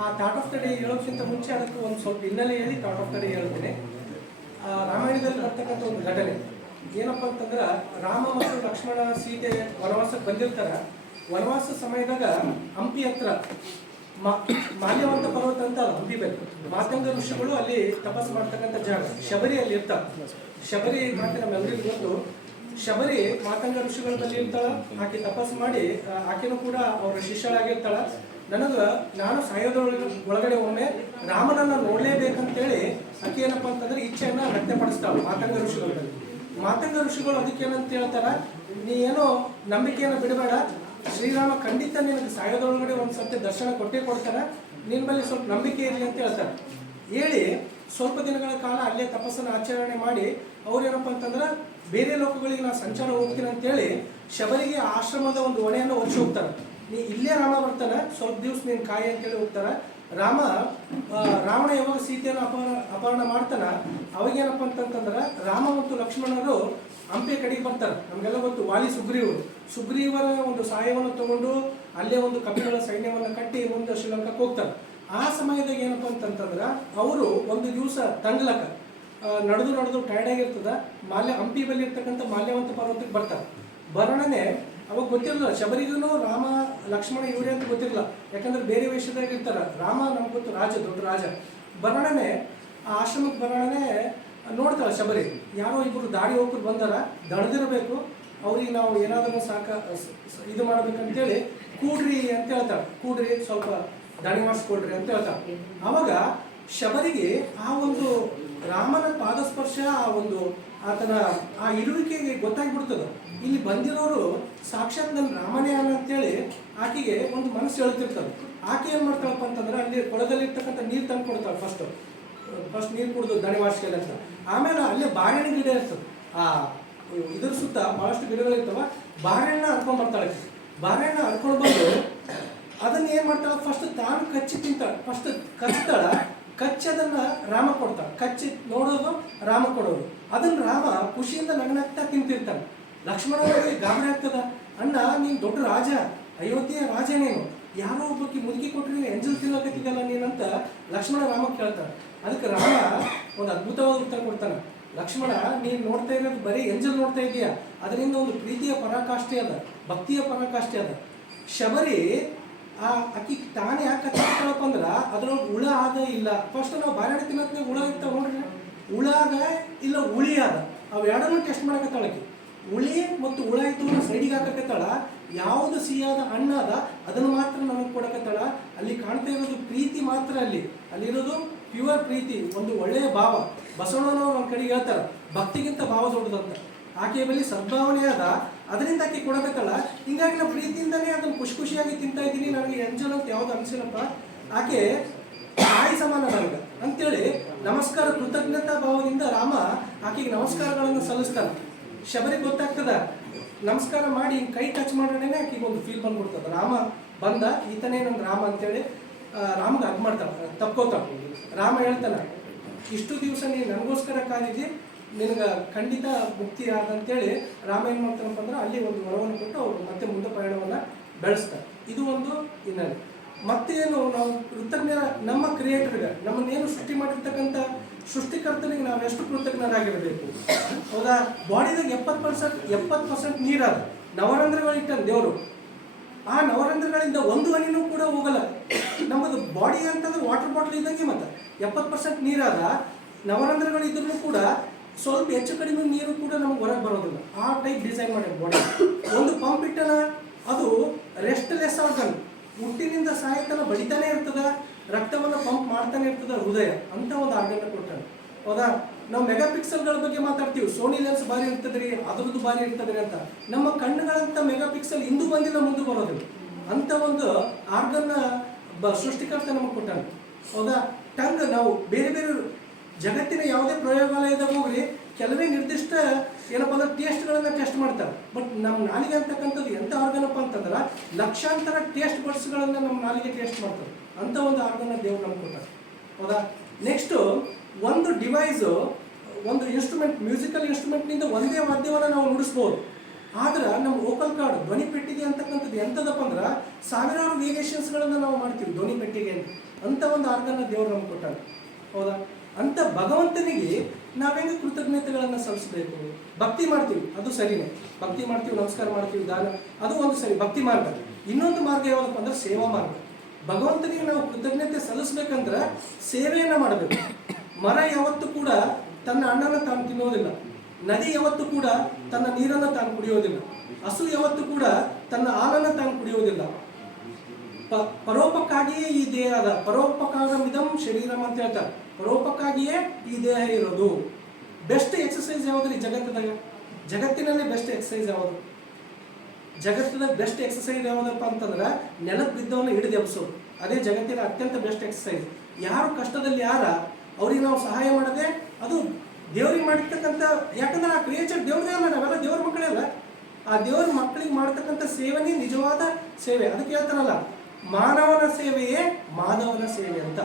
ಆ thought of the day ಹೇಳೋಕ್ಕಿಂತ ಮುಂಚೆ ಅದಕ್ಕೆ ಒಂದು ಸ್ವಲ್ಪ ಹಿನ್ನೆಲೆ ಹೇಳಿ ಥಾಟ್ ಆಫ್ ದ ಡೇ ಹೇಳ್ತೀನಿ. ರಾಮಾಯಣದಲ್ಲಿ ಬರ್ತಕ್ಕಂಥ ಒಂದು ಘಟನೆ ಏನಪ್ಪ ಅಂತಂದ್ರೆ, ರಾಮ ಮತ್ತು ಲಕ್ಷ್ಮಣ ಸೀತೆ ವನವಾಸಕ್ಕೆ ಬಂದಿರ್ತಾರೆ. ವನವಾಸ ಸಮಯದಾಗ ಹಂಪಿ ಹತ್ರ ಮಾಲ್ಯವಂತ ಪರ್ವತ ಅಂತ ಹಂಪಿ ಬೇಕು, ಮಾತಂಗ ಋಷಿಗಳು ಅಲ್ಲಿ ತಪಸ್ಸು ಮಾಡ್ತಕ್ಕಂಥ ಜಾಗ. ಶಬರಿ ಅಲ್ಲಿ ಇರ್ತಾಳೆ. ಶಬರಿ ಮಾತೆ ನಮ್ಮೆಲ್ಲರಿಗೂ ಗೊತ್ತು. ಶಬರಿ ಮಾತಂಗ ಋಷಿಗಳ ಬಳಿ ಇರ್ತಾಳ. ಆಕೆ ತಪಸ್ಸು ಮಾಡಿ ಆಕೆನೂ ಕೂಡ ಅವರ ಶಿಷ್ಯಳಾಗಿರ್ತಾಳ. ನಾನು ಸಾಯೋದ್ರೊಳಗಡೆ ಒಮ್ಮೆ ರಾಮನನ್ನ ನೋಡ್ಲೇಬೇಕಂತೇಳಿ ಆಕೆ ಏನಪ್ಪಾ ಅಂತಂದ್ರೆ ಇಚ್ಛೆಯನ್ನ ವ್ಯಕ್ತಪಡಿಸ್ತಾಳೆ ಮಾತಂಗ ಋಷಿಗಳಲ್ಲಿ. ಮಾತಂಗ ಋಷಿಗಳು ಅದಕ್ಕೇನಂತ ಹೇಳ್ತಾರ, ನೀ ಏನೋ ನಂಬಿಕೆಯನ್ನು ಬಿಡಬೇಡ, ಶ್ರೀರಾಮ ಖಂಡಿತ ನಿನಗೆ ಸಾಯೋದ್ರೊಳಗಡೆ ಒಂದು ಸತ್ಯ ದರ್ಶನ ಕೊಟ್ಟೇ ಕೊಡ್ತಾರ, ನಿನ್ನ ಮೇಲೆ ಸ್ವಲ್ಪ ನಂಬಿಕೆ ಇರಲಿ ಅಂತ ಹೇಳ್ತಾರೆ. ಹೇಳಿ ಸ್ವಲ್ಪ ದಿನಗಳ ಕಾಲ ಅಲ್ಲೇ ತಪಸ್ಸನ್ನು ಆಚರಣೆ ಮಾಡಿ ಅವ್ರೇನಪ್ಪ ಅಂತಂದ್ರೆ ಬೇರೆ ಲೋಕಗಳಿಗೆ ನಾನು ಸಂಚಾರ ಹೋಗ್ತೀನಿ ಅಂತೇಳಿ ಶಬರಿಗೆ ಆಶ್ರಮದ ಒಂದು ಹೊಣೆಯನ್ನು ಒರೆಸಿ ಹೋಗ್ತಾರೆ. ನೀ ಇಲ್ಲೇ ರಾಮ ಬರ್ತಾನೆ, ಸ್ವಲ್ಪ ದಿವಸ ನೀನು ಕಾಯಿ ಅಂತೇಳಿ ಹೋಗ್ತಾರ. ರಾವಣ ಯಾವಾಗ ಸೀತೆಯನ್ನು ಅಪಹರಣ ಮಾಡ್ತಾನ, ಅವಾಗೇನಪ್ಪ ಅಂತಂತಂದ್ರೆ ರಾಮ ಮತ್ತು ಲಕ್ಷ್ಮಣರು ಹಂಪೆ ಕಡೆಗೆ ಬರ್ತಾರೆ. ನಮಗೆಲ್ಲ ಗೊತ್ತು, ವಾಲಿ ಸುಗ್ರೀವರ ಒಂದು ಸಹಾಯವನ್ನು ತಗೊಂಡು ಅಲ್ಲೇ ಒಂದು ಕಪಿಗಳ ಸೈನ್ಯವನ್ನು ಕಟ್ಟಿ ಮುಂದೆ ಶ್ರೀಲಂಕಾಕ್ಕೆ ಹೋಗ್ತಾರೆ. ಆ ಸಮಯದಾಗ ಏನಪ್ಪ ಅಂತಂತಂದ್ರೆ ಅವರು ಒಂದು ದಿವಸ ತಂಗ್ಲಕ್ಕ ನಡೆದು ಟೈರ್ಡ್ ಆಗಿರ್ತದ. ಹಂಪಿ ಬಲ್ಲಿ ಇರ್ತಕ್ಕಂಥ ಮಾಲ್ಯವಂತ ಪರ್ವತಕ್ಕೆ ಬರ್ತಾರೆ. ಬರೋಣನೆ ಅವಾಗ ಗೊತ್ತಿರಲಿಲ್ಲ ಶಬರಿಗೂ ರಾಮ ಲಕ್ಷ್ಮಣ ಇವರೇ ಅಂತ ಗೊತ್ತಿರಲಿಲ್ಲ, ಯಾಕಂದ್ರೆ ಬೇರೆ ವೇಷದಾಗ ಇರ್ತಾರ. ರಾಮ ನಮ್ಗೆ ಗೊತ್ತು, ದೊಡ್ಡ ರಾಜ. ಬರೋಣನೆ ಆ ಆಶ್ರಮಕ್ಕೆ ಬರೋಣನೆ ನೋಡ್ತಾಳೆ ಶಬರಿ, ಯಾರೋ ಇಬ್ಬರು ದಾರಿ ಹೋಗ್ರು ಬಂದಾರ, ದಣದಿರಬೇಕು, ಅವ್ರಿಗೆ ನಾವು ಏನಾದರೂ ಇದು ಮಾಡ್ಬೇಕಂತೇಳಿ ಕೂಡ್ರಿ ಅಂತ ಹೇಳ್ತಾಳೆ. ಕೂಡ್ರಿ, ಸ್ವಲ್ಪ ದಾಳಿ ಮಾಡಿಸ್ಕೊಡ್ರಿ ಅಂತ ಹೇಳ್ತಾಳೆ. ಅವಾಗ ಶಬರಿಗೆ ಆ ಒಂದು ರಾಮನ ಪಾದಸ್ಪರ್ಶ, ಆ ಒಂದು ಆತನ ಆ ಇರುವಿಕೆಗೆ ಗೊತ್ತಾಗ್ಬಿಡ್ತದ. ಇಲ್ಲಿ ಬಂದಿರೋರು ಸಾಕ್ಷಾತ್ ನನ್ನ ರಾಮನೇ ಅಂತೇಳಿ ಆಕೆಗೆ ಒಂದು ಮನಸ್ಸು ಹೇಳ್ತಿರ್ತದೆ. ಆಕೆ ಏನು ಮಾಡ್ತಾಳಪ್ಪ ಅಂತಂದ್ರೆ ಅಲ್ಲಿ ಕೊಳದಲ್ಲಿರ್ತಕ್ಕಂಥ ನೀರು ತಂದು ಕೊಡ್ತಾಳೆ. ಫಸ್ಟ್ ನೀರು ಕುಡಿದು ದಣಿ ಮಾಡಿಸ್ಕೊಳ್ಳಿ ಅಂತ. ಆಮೇಲೆ ಅಲ್ಲೇ ಬಾಳೆಹಣ್ಣು ಗಿಡ ಇರ್ತದೆ. ಇದ್ರ ಸುತ್ತ ಬಹಳಷ್ಟು ಗಿಡಗಳಿರ್ತಾವ. ಬಾಳೆಹಣ್ಣ ಹರ್ಕೊಂಡ್ ಬರ್ತಾಳೆ. ಬಾಳೆಹಣ್ಣ ಹರ್ಕೊಂಡು ಬಂದು ಅದನ್ನ ಏನ್ ಮಾಡ್ತಾಳ, ಫಸ್ಟ್ ತಾನು ಕಚ್ಚಿ ತಿಂತಾಳೆ. ಫಸ್ಟ್ ಕಚ್ತಾಳ, ಕಚ್ಚಿ ಅದನ್ನ ರಾಮ ಕೊಡ್ತಾಳೆ. ಕಚ್ಚಿ ನೋಡೋದು, ರಾಮ ಕೊಡೋದು. ಅದನ್ನ ರಾಮ ಖುಷಿಯಿಂದ ನಗ್ನಗ್ತಾ ತಿಂತಿರ್ತಾನೆ. ಲಕ್ಷ್ಮಣನಿಗೆ ಗಾಬರಿ ಆಗ್ತದ, ಅಣ್ಣ ನೀನು ದೊಡ್ಡ ರಾಜ, ಅಯೋಧ್ಯೆಯ ರಾಜ, ನೀನು ಯಾರೋ ಒಬ್ಬಕ್ಕೆ ಮುದುಕಿ ಕೊಟ್ಟರೆ ಎಂಜಲ್ ತಿನ್ನಕತ್ತಿದ್ದಲ್ಲ ನೀನಂತ ಲಕ್ಷ್ಮಣ ರಾಮ ಕೇಳ್ತಾನೆ. ಅದಕ್ಕೆ ರಾಮ ಒಂದು ಅದ್ಭುತವಾದ ಉತ್ತರ ಕೊಡ್ತಾನೆ. ಲಕ್ಷ್ಮಣ, ನೀನು ನೋಡ್ತಾ ಇರೋದು ಬರೀ ಎಂಜಲ್ ನೋಡ್ತಾ ಇದೀಯಾ, ಅದರಿಂದ ಒಂದು ಪ್ರೀತಿಯ ಪರಾಕಾಷ್ಠೆ ಅದ, ಭಕ್ತಿಯ ಪರಾಕಾಷ್ಠೆ ಅದ. ಶಬರಿ ಅಕ್ಕಿ ತಾನೇ ಯಾಕೆ ಕಚ್ಚಾಡ್ತಾಳಪ್ಪ ಅಂದ್ರೆ ಅದ್ರೊಳಗೆ ಹುಳ ಆದ ಇಲ್ಲ. ಫಸ್ಟ್ ನಾವು ಬಾಳೆಹಣ್ಣು ತಿನ್ನೋದ್ನಾಗ ಹುಳ ಇರ್ತಾವ ನೋಡ್ರಿ, ಹುಳ ಆದ ಇಲ್ಲ ಹುಳಿ ಆದ, ಅವೆರಡನ್ನೂ ಟೆಸ್ಟ್ ಮಾಡಕತ್ತಾಳಕಿ. ಹುಳಿ ಮತ್ತು ಹುಳ ಇತ್ತು ಸೈಡಿಗೆ ಹಾಕಕತ್ತಾಳ. ಯಾವುದು ಸಿಹಿಯಾದ ಹಣ್ಣಾದ ಅದನ್ನು ಮಾತ್ರ ನಮಗೆ ಕೊಡಕತ್ತಾಳ. ಅಲ್ಲಿ ಕಾಣ್ತಾ ಇರೋದು ಪ್ರೀತಿ ಮಾತ್ರ, ಅಲ್ಲಿರೋದು ಪ್ಯೂರ್ ಪ್ರೀತಿ, ಒಂದು ಒಳ್ಳೆಯ ಭಾವ. ಬಸವಣ್ಣನವರು ಒಂದು ಕಡೆಗೆ ಹೇಳ್ತಾರೆ, ಭಕ್ತಿಗಿಂತ ಭಾವ ದೊಡ್ಡದಂತ. ಆಕೆಯ ಬಳಿ ಸದ್ಭಾವನೆ ಅದ, ಅದರಿಂದ ಆಕೆ ಕೊಡಕತ್ತಾಳ. ಹಿಂಗಾಗಿ ನಾವು ಪ್ರೀತಿಯಿಂದನೇ ಅದನ್ನು ಖುಷಿಯಾಗಿ ತಿಂತಾ ಇದ್ದೀನಿ, ನನಗೆ ಎಂಜಲ್ ಅಂತ ಯಾವ್ದು ಅನ್ಸಿಲ್ಲಪ್ಪ, ಆಕೆ ತಾಯಿ ಸಮಾನ ನನಗೆ ಅಂತೇಳಿ ನಮಸ್ಕಾರ, ಕೃತಜ್ಞತಾ ಭಾವದಿಂದ ರಾಮ ಆಕೆಗೆ ನಮಸ್ಕಾರಗಳನ್ನು ಸಲ್ಲಿಸ್ತಾನೆ. ಶಬರಿಗೆ ಗೊತ್ತಾಗ್ತದ, ನಮಸ್ಕಾರ ಮಾಡಿ ಕೈ ಟಚ್ ಮಾಡೋಣ ಆಕೆಗೆ ಒಂದು ಫೀಲ್ ಬಂದ್ಬಿಡ್ತದೆ. ರಾಮ ಬಂದ, ಈತನೇ ನನ್ನ ರಾಮ ಅಂತೇಳಿ ರಾಮ್ಗೆ ಅದು ಮಾಡ್ತಾಳೆ, ತಪ್ಕೋತಾಳೆ. ರಾಮ ಹೇಳ್ತಾನೆ, ಇಷ್ಟು ದಿವಸ ನೀನು ನನಗೋಸ್ಕರ ಕಾದಿದ್ದಿ, ನಿನಗೆ ಖಂಡಿತ ಮುಕ್ತಿ ಆದಂತೇಳಿ ರಾಮ ಏನು ಮಾಡ್ತಾನಪ್ಪ ಅಂದ್ರೆ ಅಲ್ಲಿ ಒಂದು ವರವನ್ನು ಕೊಟ್ಟು ಅವರು ಮತ್ತೆ ಮುಂದೆ ಪಯಣವನ್ನು ಬೆಳೆಸ್ತಾರೆ. ಇದು ಒಂದು ಹಿನ್ನೆಲೆ. ಮತ್ತೇನು, ನಾವು ಕೃತಜ್ಞ ನಮ್ಮ ಕ್ರಿಯೇಟರ್ಗೆ, ನಮ್ಮನ್ನೇನು ಸೃಷ್ಟಿ ಮಾಡಿರ್ತಕ್ಕಂಥ ಸೃಷ್ಟಿಕರ್ತನಿಗೆ ನಾವು ಎಷ್ಟು ಕೃತಜ್ಞರಾಗಿರಬೇಕು. ಹೌದಾ? ಬಾಡಿದಾಗ 70% ನೀರಾದ ನವರಂಧ್ರಗಳಿಟ್ಟಾನೆ ದೇವರು. ಆ ನವರಂಧ್ರಗಳಿಂದ ಒಂದು ಹನಿನೂ ಕೂಡ ಹೋಗಲ್ಲ. ನಮ್ಮದು ಬಾಡಿ ಅಂತಂದ್ರೆ ವಾಟರ್ ಬಾಟಲ್ ಇದ್ದಂಗೆ. ಮತ್ತು 70% ನೀರಾದ ನವರಂಧ್ರಗಳಿದ್ರೂ ಕೂಡ ಸ್ವಲ್ಪ ಹೆಚ್ಚು ಕಡಿಮೆ ನೀರು ಕೂಡ ನಮ್ಗೆ ಹೊರಗೆ ಬರೋದಿಲ್ಲ. ಆ ಟೈಪ್ ಡಿಸೈನ್ ಮಾಡ್ಯಾರ ಬಾಡಿ. ಒಂದು ಪಂಪ್ ಇಟ್ಟನ, ಅದು ರೆಸ್ಟ್ಲೆಸ್ ಆರ್ಗನ್, ಹುಟ್ಟಿನಿಂದ ಸಾಯತನ ಬಡಿತಾನೆ ಇರ್ತದ, ರಕ್ತವನ್ನು ಪಂಪ್ ಮಾಡ್ತಾನೆ ಇರ್ತದ ಹೃದಯ, ಅಂತ ಒಂದು ಆರ್ಗನ್ ಕೊಟ್ಟಾನೆ. ಹೌದಾ? ನಾವು ಮೆಗಾ ಪಿಕ್ಸೆಲ್ಗಳ ಬಗ್ಗೆ ಮಾತಾಡ್ತೀವಿ, ಸೋನಿ ಲೆನ್ಸ್ ಭಾರಿ ಇರ್ತದ್ರಿ, ಅದ್ರದ್ದು ಭಾರಿ ಇರ್ತದ್ರಿ ಅಂತ. ನಮ್ಮ ಕಣ್ಣುಗಳಂತ ಮೆಗಾ ಪಿಕ್ಸೆಲ್ ಇಂದು ಬಂದಿಲ್ಲ, ಮುಂದೆ ಬರೋದಿಲ್ಲ ಅಂತ ಒಂದು ಆರ್ಗನ್ನ ಸೃಷ್ಟಿಕರ್ತ ನಮಗೆ ಕೊಟ್ಟಾನೆ. ಹೌದಾ? ಟಂಗ್, ನಾವು ಬೇರೆ ಬೇರೆ ಜಗತ್ತಿನ ಯಾವುದೇ ಪ್ರಯೋಗಾಲಯದಾಗ ಹೋಗ್ರಿ, ಕೆಲವೇ ನಿರ್ದಿಷ್ಟ ಏನಪ್ಪ ಅಂದ್ರೆ ಟೇಸ್ಟ್ಗಳನ್ನು ಟೆಸ್ಟ್ ಮಾಡ್ತಾರೆ. ಬಟ್ ನಮ್ಮ ನಾಲಿಗೆ ಅಂತಕ್ಕಂಥದ್ದು ಎಂಥ ಆರ್ಗನಪ್ಪ ಅಂತಂದ್ರೆ ಲಕ್ಷಾಂತರ ಟೇಸ್ಟ್ ಬಡ್ಸ್ಗಳನ್ನು ನಮ್ಮ ನಾಲಿಗೆ ಟೇಸ್ಟ್ ಮಾಡ್ತಾರೆ. ಅಂಥ ಒಂದು ಆರ್ಗನ್ನ ದೇವ್ರು ನಮ್ಗೆ ಕೊಟ್ಟಾರೆ. ಹೌದಾ? ನೆಕ್ಸ್ಟು, ಒಂದು ಡಿವೈಸು, ಒಂದು ಇನ್ಸ್ಟ್ರೂಮೆಂಟ್, ಮ್ಯೂಸಿಕಲ್ ಇನ್ಸ್ಟ್ರೂಮೆಂಟ್ನಿಂದ ಒಂದೇ ವಾದ್ಯವನ್ನು ನಾವು ನುಡಿಸ್ಬೋದು. ಆದ್ರೆ ನಮ್ಮ ವೋಕಲ್ ಕಾರ್ಡ್ ಧ್ವನಿ ಪೆಟ್ಟಿಗೆ ಅಂತಕ್ಕಂಥದ್ದು ಎಂಥದಪ್ಪ ಅಂದ್ರೆ ಸಾವಿರಾರು ವೇರಿಯೇಷನ್ಸ್ಗಳನ್ನು ನಾವು ಮಾಡ್ತೀವಿ ಧ್ವನಿ ಪೆಟ್ಟಿಗೆ ಅಂತ ಒಂದು ಆರ್ಗನ್ನ ದೇವರು ನಮ್ಗೆ ಕೊಟ್ಟಾನೆ. ಹೌದಾ? ಅಂತ ಭಗವಂತನಿಗೆ ನಾವೆಂಗೆ ಕೃತಜ್ಞತೆಗಳನ್ನು ಸಲ್ಲಿಸಬೇಕು? ಭಕ್ತಿ ಮಾಡ್ತೀವಿ, ಅದು ಸರಿನೇ. ಭಕ್ತಿ ಮಾಡ್ತೀವಿ, ನಮಸ್ಕಾರ ಮಾಡ್ತೀವಿ, ದಾನ, ಅದು ಒಂದು ಸರಿ ಭಕ್ತಿ ಮಾರ್ಗ. ಇನ್ನೊಂದು ಮಾರ್ಗ ಯಾವುದಪ್ಪ ಅಂದ್ರೆ ಸೇವಾ ಮಾರ್ಗ. ಭಗವಂತನಿಗೆ ನಾವು ಕೃತಜ್ಞತೆ ಸಲ್ಲಿಸ್ಬೇಕಂದ್ರೆ ಸೇವೆಯನ್ನು ಮಾಡಬೇಕು. ಮರ ಯಾವತ್ತೂ ಕೂಡ ತನ್ನ ಹಣ್ಣನ್ನು ತಾನು ತಿನ್ನೋದಿಲ್ಲ, ನದಿ ಯಾವತ್ತೂ ಕೂಡ ತನ್ನ ನೀರನ್ನು ತಾನು ಕುಡಿಯೋದಿಲ್ಲ, ಹಸು ಯಾವತ್ತೂ ಕೂಡ ತನ್ನ ಹಾಲನ್ನು ತಾನು ಕುಡಿಯೋದಿಲ್ಲ. ಪರೋಪಕ್ಕಾಗಿಯೇ ಈ ದೇಹ ಅದ, ಪರೋಪಕಾರಮಿದಂ ಶರೀರಂ ಅಂತ ಹೇಳ್ತಾರೆ. ಪರೋಪಕ್ಕಾಗಿಯೇ ಈ ದೇಹ ಇರೋದು. ಬೆಸ್ಟ್ ಎಕ್ಸಸೈಸ್ ಯಾವುದ್ರಿ ಜಗತ್ತದಾಗ? ಜಗತ್ತಿನಲ್ಲೇ ಬೆಸ್ಟ್ ಎಕ್ಸಸೈಸ್ ಯಾವುದು? ಜಗತ್ತಿನ ಬೆಸ್ಟ್ ಎಕ್ಸಸೈಸ್ ಯಾವುದಪ್ಪ ಅಂತಂದ್ರೆ ನೆಲಕ್ಕೆ ಬಿದ್ದವನ್ನ ಹಿಡಿದು ಎಬ್ಸೋದು. ಅದೇ ಜಗತ್ತಿನ ಅತ್ಯಂತ ಬೆಸ್ಟ್ ಎಕ್ಸಸೈಸ್. ಯಾರು ಕಷ್ಟದಲ್ಲಿ ಅವ್ರಿಗೆ ನಾವು ಸಹಾಯ ಮಾಡದೆ, ಅದು ದೇವ್ರಿಗೆ ಮಾಡಿರ್ತಕ್ಕಂಥ, ಯಾಕಂದ್ರೆ ಆ ಕ್ರಿಯೇಚರ್ ದೇವ್ರದೇ ಅಲ್ಲ, ನಾವೆಲ್ಲ ದೇವ್ರ ಮಕ್ಕಳೇ ಅಲ್ಲ. ಆ ದೇವ್ರ ಮಕ್ಕಳಿಗೆ ಮಾಡ್ತಕ್ಕಂಥ ಸೇವೆನೇ ನಿಜವಾದ ಸೇವೆ. ಅದಕ್ಕೆ ಹೇಳ್ತಾರಲ್ಲ, ಮಾನವನ ಸೇವೆಯೇ ಮಾಧವನ ಸೇವೆ ಅಂತ.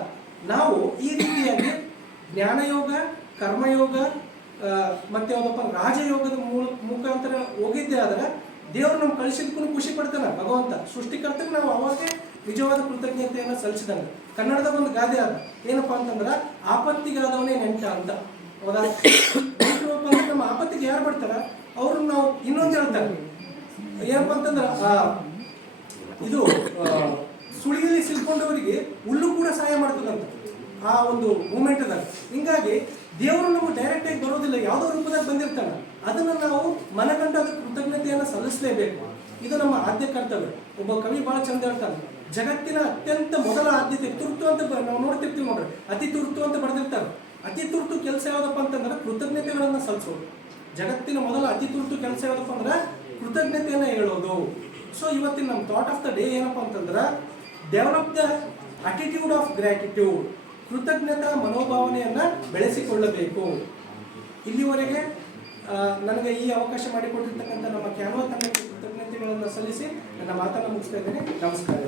ನಾವು ಈ ರೀತಿಯಾಗಿ ಜ್ಞಾನಯೋಗ, ಕರ್ಮಯೋಗ ಮತ್ತೆ ಯಾವುದಪ್ಪ ರಾಜಯೋಗದ ಮುಖಾಂತರ ಹೋಗಿದ್ದೆ ಆದ್ರೆ ದೇವರು ನಮ್ಗೆ ಕಳಿಸಿದ್ಕೂ ಖುಷಿ ಪಡ್ತಾನೆ ಭಗವಂತ. ಸೃಷ್ಟಿಕರ್ತಕ್ಕೆ ನಾವು ಅವಾಗೇ ನಿಜವಾದ ಕೃತಜ್ಞತೆಯನ್ನು ಸಲ್ಲಿಸಿದಂಗೆ. ಕನ್ನಡದ ಒಂದು ಗಾದೆ ಅದ, ಏನಪ್ಪಾ ಅಂತಂದ್ರೆ ಆಪತ್ತಿಗಾದವನೇ ನೆಂಟ ಅಂತ. ಹೌದಾ? ಅಂದ್ರೆ ನಮ್ಮ ಆಪತ್ತಿಗೆ ಯಾರು ಬರ್ತಾರ ಅವ್ರನ್ನ ನಾವು ಇನ್ನೊಂದು ಹೇಳ್ತಾರೆ, ಏನಪ್ಪಾ ಅಂತಂದ್ರೆ ಇದು ಸುಳಿಯಲ್ಲಿ ಸಿಲ್ಕೊಂಡವರಿಗೆ ಹುಲ್ಲು ಕೂಡ ಸಹಾಯ ಮಾಡ್ತದಂತ ಆ ಒಂದು ಮೂಮೆಂಟ್ ಅದಾಗ. ಹಿಂಗಾಗಿ ದೇವರು ನಮಗೆ ಡೈರೆಕ್ಟ್ ಆಗಿ ಬರೋದಿಲ್ಲ, ಯಾವುದೋ ರೂಪದಾಗ ಬಂದಿರ್ತಾನೆ. ಅದನ್ನು ನಾವು ಮನಗಂಡು ಅದಕ್ಕೆ ಕೃತಜ್ಞತೆಯನ್ನು ಸಲ್ಲಿಸಲೇಬೇಕು. ಇದು ನಮ್ಮ ಆದ್ಯ ಕರ್ತವ್ಯ. ಒಬ್ಬ ಕವಿ ಬಹಳ ಚಂದ ಹೇಳ್ತಾನೆ, ಜಗತ್ತಿನ ಅತ್ಯಂತ ಮೊದಲ ಆದ್ಯತೆ ತುರ್ತು ಅಂತ ನಾವು ನೋಡ್ತಿರ್ತೀವಿ ನೋಡ್ರಿ, ಅತಿ ತುರ್ತು ಅಂತ ಬರೆದಿರ್ತಾರೆ. ಅತಿ ತುರ್ತು ಕೆಲಸ ಯಾವುದಪ್ಪ ಅಂತಂದ್ರೆ ಕೃತಜ್ಞತೆಗಳನ್ನು ಸಲ್ಲಿಸೋದು. ಜಗತ್ತಿನ ಮೊದಲ ಅತಿ ತುರ್ತು ಕೆಲಸ ಯಾವುದಪ್ಪ ಅಂದ್ರೆ ಕೃತಜ್ಞತೆಯನ್ನು ಹೇಳೋದು. ಸೊ ಇವತ್ತಿನ ನಮ್ಮ ಥಾಟ್ ಆಫ್ ದ ಡೇ ಏನಪ್ಪ ಅಂತಂದ್ರೆ develop the attitude of gratitude. ಕೃತಜ್ಞತಾ ಮನೋಭಾವನೆಯನ್ನು ಬೆಳೆಸಿಕೊಳ್ಳಬೇಕು. ಇಲ್ಲಿವರೆಗೆ ನನಗೆ ಈ ಅವಕಾಶ ಮಾಡಿಕೊಟ್ಟಿರ್ತಕ್ಕಂಥ ನಮ್ಮ ಕ್ಯಾನ್ವಾ ತಂಡಕ್ಕೆ ಕೃತಜ್ಞತೆಗಳನ್ನು ಸಲ್ಲಿಸಿ ನನ್ನ ಮಾತನ್ನು ಮುಗಿಸ್ತಾ ಇದ್ದೇನೆ. ನಮಸ್ಕಾರ.